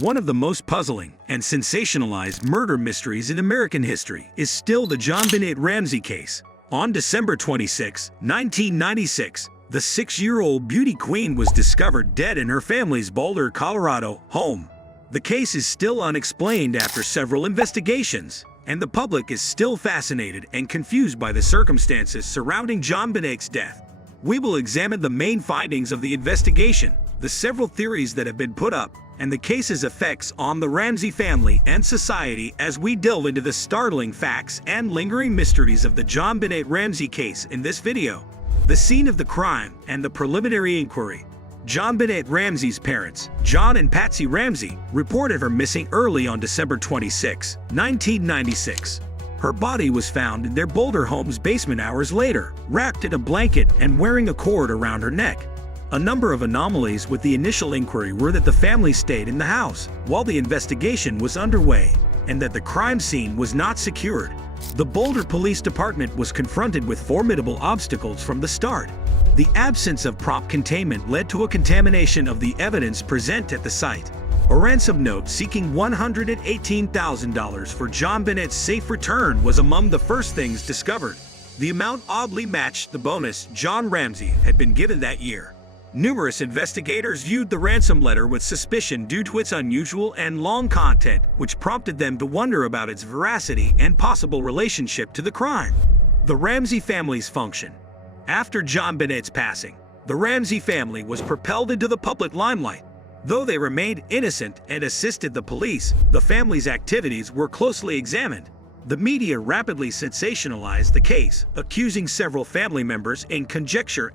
One of the most puzzling and sensationalized murder mysteries in American history is still the JonBenét Ramsey case. On December 26, 1996, the 6-year-old beauty queen was discovered dead in her family's Boulder, Colorado home. The case is still unexplained after several investigations, and the public is still fascinated and confused by the circumstances surrounding JonBenét's death. We will examine the main findings of the investigation, the several theories that have been put up, and the case's effects on the Ramsey family and society as we delve into the startling facts and lingering mysteries of the JonBenét Ramsey case in this video. The scene of the crime and the preliminary inquiry. JonBenét Ramsey's parents, John and Patsy Ramsey, reported her missing early on December 26, 1996. Her body was found in their Boulder home's basement hours later, wrapped in a blanket and wearing a cord around her neck. A number of anomalies with the initial inquiry were that the family stayed in the house while the investigation was underway, and that the crime scene was not secured. The Boulder Police Department was confronted with formidable obstacles from the start. The absence of prompt containment led to a contamination of the evidence present at the site. A ransom note seeking $118,000 for JonBenét's safe return was among the first things discovered. The amount oddly matched the bonus John Ramsey had been given that year. Numerous investigators viewed the ransom letter with suspicion due to its unusual and long content, which prompted them to wonder about its veracity and possible relationship to the crime. The Ramsey family's function. After JonBenét's passing, the Ramsey family was propelled into the public limelight. Though they remained innocent and assisted the police, the family's activities were closely examined. The media rapidly sensationalized the case, accusing several family members in conjecture.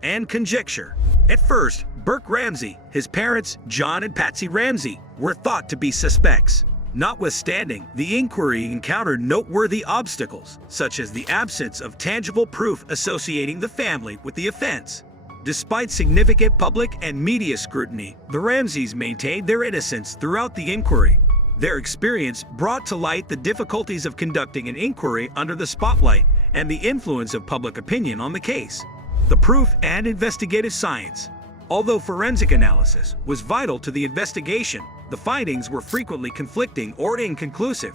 At first, Burke Ramsey, his parents, John and Patsy Ramsey, were thought to be suspects. Notwithstanding, the inquiry encountered noteworthy obstacles, such as the absence of tangible proof associating the family with the offense. Despite significant public and media scrutiny, the Ramseys maintained their innocence throughout the inquiry. Their experience brought to light the difficulties of conducting an inquiry under the spotlight and the influence of public opinion on the case. The proof and investigative science. Although forensic analysis was vital to the investigation, the findings were frequently conflicting or inconclusive.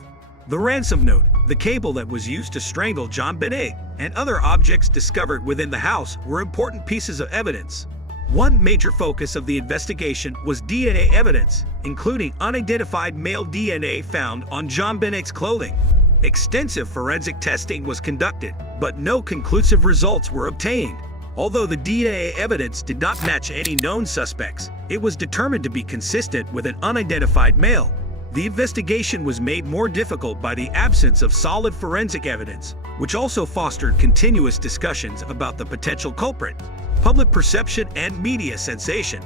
The ransom note, the cable that was used to strangle JonBenét, and other objects discovered within the house were important pieces of evidence. One major focus of the investigation was DNA evidence, including unidentified male DNA found on JonBenét's clothing. Extensive forensic testing was conducted, but no conclusive results were obtained. Although the DNA evidence did not match any known suspects, it was determined to be consistent with an unidentified male. The investigation was made more difficult by the absence of solid forensic evidence, which also fostered continuous discussions about the potential culprit. Public perception and media sensation.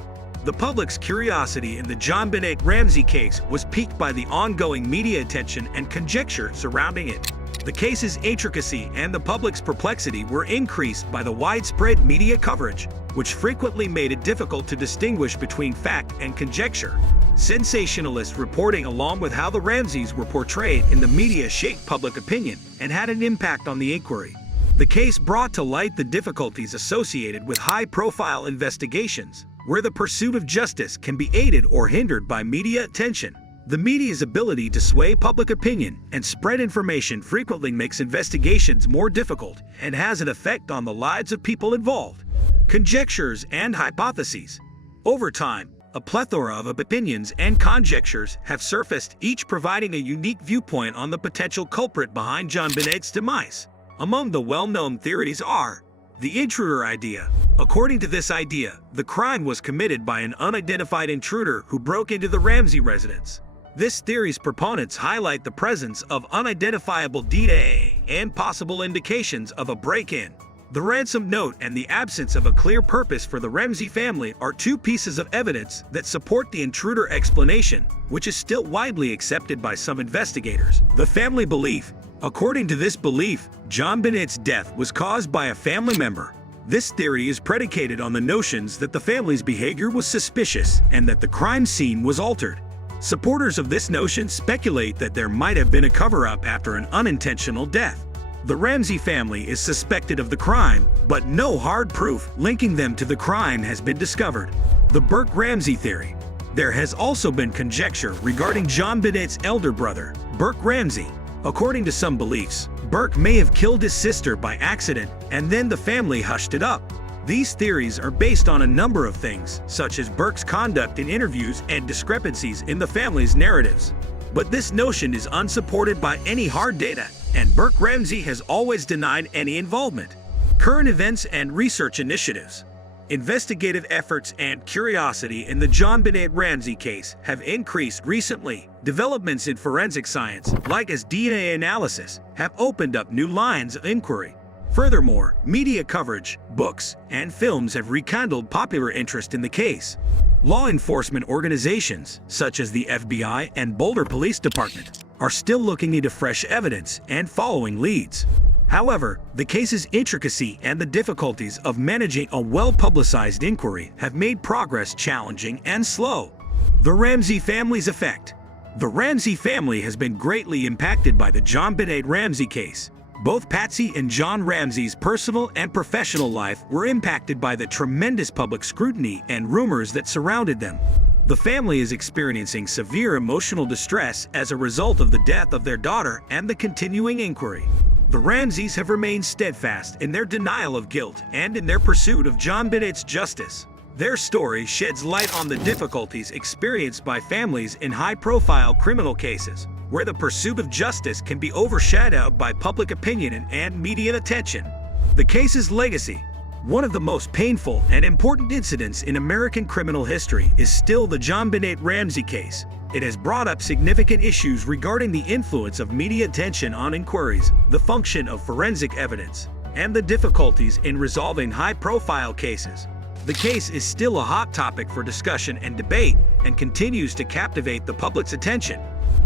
The public's curiosity in the JonBenét Ramsey case was piqued by the ongoing media attention and conjecture surrounding it. The case's intricacy and the public's perplexity were increased by the widespread media coverage, which frequently made it difficult to distinguish between fact and conjecture. Sensationalist reporting, along with how the Ramseys were portrayed in the media, shaped public opinion and had an impact on the inquiry. The case brought to light the difficulties associated with high-profile investigations, where the pursuit of justice can be aided or hindered by media attention. The media's ability to sway public opinion and spread information frequently makes investigations more difficult and has an effect on the lives of people involved. Conjectures and hypotheses. Over time, a plethora of opinions and conjectures have surfaced, each providing a unique viewpoint on the potential culprit behind JonBenét's demise. Among the well-known theories are the intruder idea. According to this idea, the crime was committed by an unidentified intruder who broke into the Ramsey residence. This theory's proponents highlight the presence of unidentifiable DNA and possible indications of a break-in. The ransom note and the absence of a clear purpose for the Ramsey family are two pieces of evidence that support the intruder explanation, which is still widely accepted by some investigators. The family belief. According to this belief, JonBenét's death was caused by a family member. This theory is predicated on the notions that the family's behavior was suspicious and that the crime scene was altered. Supporters of this notion speculate that there might have been a cover-up after an unintentional death. The Ramsey family is suspected of the crime, but no hard proof linking them to the crime has been discovered. The Burke Ramsey theory. There has also been conjecture regarding JonBenét's elder brother, Burke Ramsey. According to some beliefs, Burke may have killed his sister by accident, and then the family hushed it up. These theories are based on a number of things, such as Burke's conduct in interviews and discrepancies in the family's narratives. But this notion is unsupported by any hard data, and Burke Ramsey has always denied any involvement. Current events and research initiatives. Investigative efforts and curiosity in the JonBenét Ramsey case have increased recently. Developments in forensic science, like as DNA analysis, have opened up new lines of inquiry. Furthermore, media coverage, books, and films have rekindled popular interest in the case. Law enforcement organizations, such as the FBI and Boulder Police Department, are still looking into fresh evidence and following leads. However, the case's intricacy and the difficulties of managing a well-publicized inquiry have made progress challenging and slow. The Ramsey family's effect. The Ramsey family has been greatly impacted by the JonBenét Ramsey case. Both Patsy and John Ramsey's personal and professional life were impacted by the tremendous public scrutiny and rumors that surrounded them. The family is experiencing severe emotional distress as a result of the death of their daughter and the continuing inquiry. The Ramseys have remained steadfast in their denial of guilt and in their pursuit of JonBenét's justice. Their story sheds light on the difficulties experienced by families in high-profile criminal cases, where the pursuit of justice can be overshadowed by public opinion and media attention. The case's legacy. One of the most painful and important incidents in American criminal history is still the JonBenét Ramsey case. It has brought up significant issues regarding the influence of media attention on inquiries, the function of forensic evidence, and the difficulties in resolving high-profile cases. The case is still a hot topic for discussion and debate and continues to captivate the public's attention.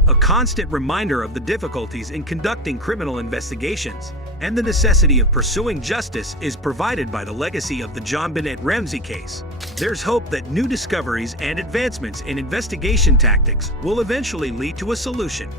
A constant reminder of the difficulties in conducting criminal investigations and the necessity of pursuing justice is provided by the legacy of the JonBenét Ramsey case. There's hope that new discoveries and advancements in investigation tactics will eventually lead to a solution.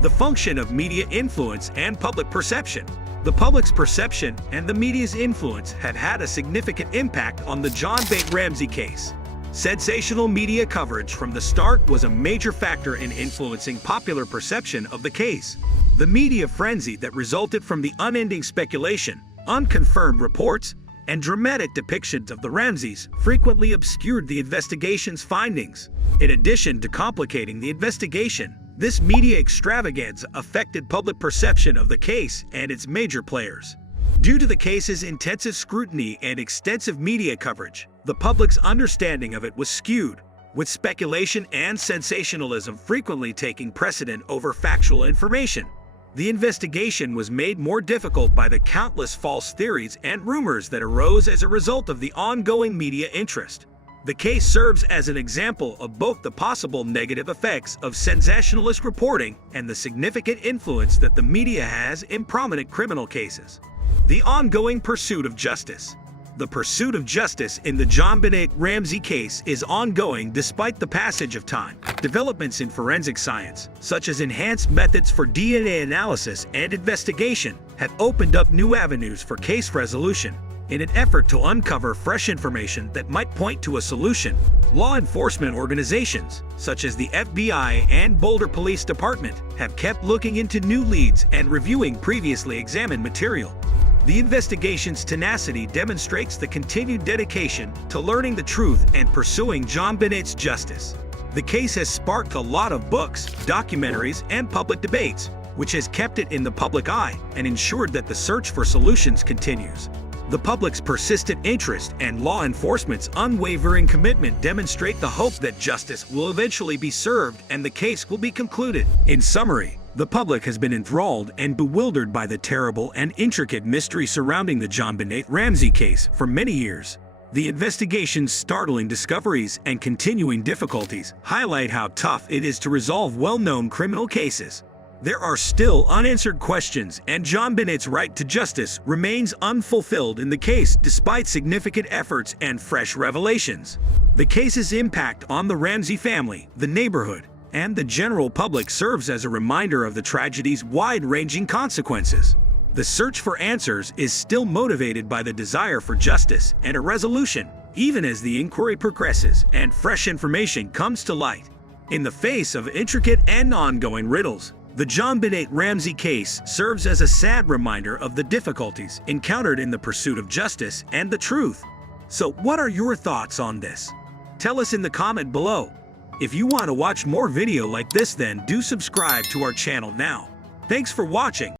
The function of media influence and public perception. The public's perception and the media's influence have had a significant impact on the JonBenét Ramsey case. Sensational media coverage from the start was a major factor in influencing popular perception of the case. The media frenzy that resulted from the unending speculation, unconfirmed reports, and dramatic depictions of the Ramseys frequently obscured the investigation's findings. In addition to complicating the investigation, this media extravaganza affected public perception of the case and its major players. Due to the case's intensive scrutiny and extensive media coverage, the public's understanding of it was skewed, with speculation and sensationalism frequently taking precedent over factual information. The investigation was made more difficult by the countless false theories and rumors that arose as a result of the ongoing media interest. The case serves as an example of both the possible negative effects of sensationalist reporting and the significant influence that the media has in prominent criminal cases. The ongoing pursuit of justice. The pursuit of justice in the JonBenét Ramsey case is ongoing despite the passage of time. Developments in forensic science, such as enhanced methods for DNA analysis and investigation, have opened up new avenues for case resolution. In an effort to uncover fresh information that might point to a solution, law enforcement organizations, such as the FBI and Boulder Police Department, have kept looking into new leads and reviewing previously examined material. The investigation's tenacity demonstrates the continued dedication to learning the truth and pursuing JonBenét's justice. The case has sparked a lot of books, documentaries, and public debates, which has kept it in the public eye and ensured that the search for solutions continues. The public's persistent interest and law enforcement's unwavering commitment demonstrate the hope that justice will eventually be served and the case will be concluded. In summary, the public has been enthralled and bewildered by the terrible and intricate mystery surrounding the JonBenét Ramsey case for many years. The investigation's startling discoveries and continuing difficulties highlight how tough it is to resolve well-known criminal cases. There are still unanswered questions, and JonBenét's right to justice remains unfulfilled in the case despite significant efforts and fresh revelations. The case's impact on the Ramsey family, the neighborhood, and the general public serves as a reminder of the tragedy's wide-ranging consequences. The search for answers is still motivated by the desire for justice and a resolution, even as the inquiry progresses and fresh information comes to light. In the face of intricate and ongoing riddles, the JonBenét Ramsey case serves as a sad reminder of the difficulties encountered in the pursuit of justice and the truth. So, what are your thoughts on this? Tell us in the comment below. If you want to watch more video like this, then do subscribe to our channel now. Thanks for watching.